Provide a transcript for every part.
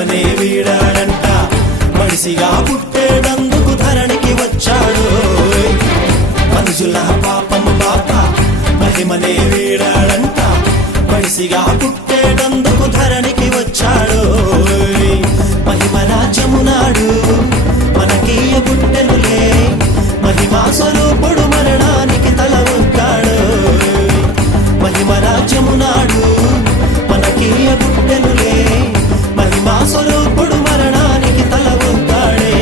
మహిమనే వీడాడంట మనిషిగా పుట్టేటందుకు ధరణికి వచ్చాడు మనుషుల పాపం బాప మహిమనే వీడాడంట మనిషిగా పుట్టేటందుకు ధరణికి వచ్చాడు మహిమ రాజ్యమునాడు మనకీయ పుట్టెనులే మహిమా స్వరూపుడు మరణానికి తల వంకాడు మహిమ రాజ్యమునాడు మనకీయ పుట్టెనులే మహిమా స్వరూపుడు మరణానికి తల వంకాడే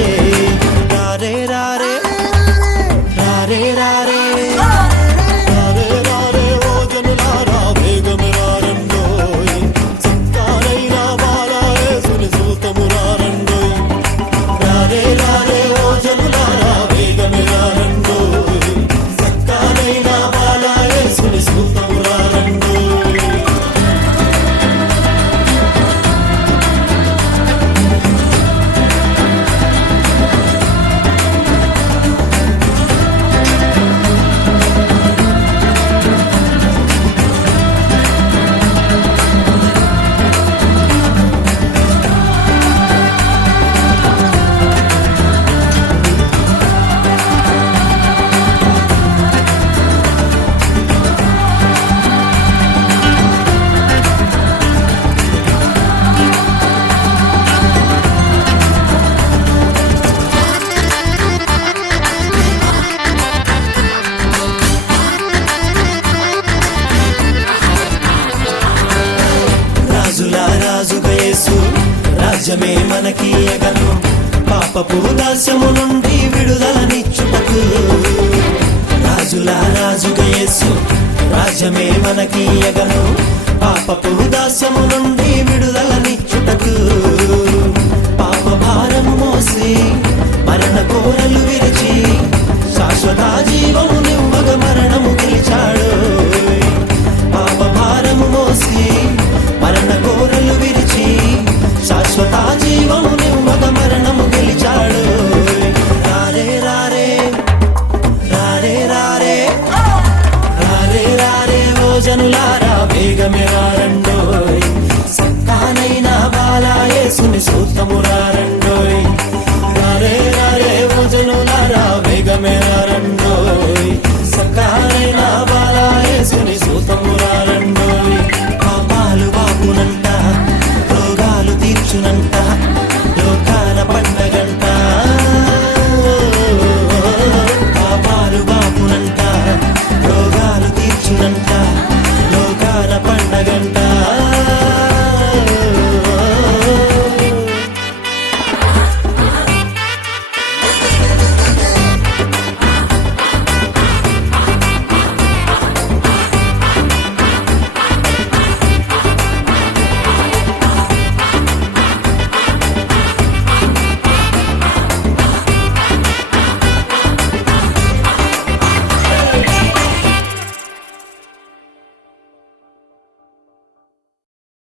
రారే రారే రారే రారే రారే రారే ఓ జనులారా వేగమే రారండోయ్ సత్కారైన బాలా యేసుని చూతము రారండోయ్ రారే రారే ఓ జనులారా వేగమే రారండోయ్ సత్కారైన బాలా యేసుని చూతము రారండోయ్ రాజుగా యేసు రాజ్యమే మనకీయగను పాపపు దాస్యము నుండి విడుదలనిచ్చుటకు రాజుగా యేసు రాజ్యమే మనకీయగను పాపపు దాస్యము నుండి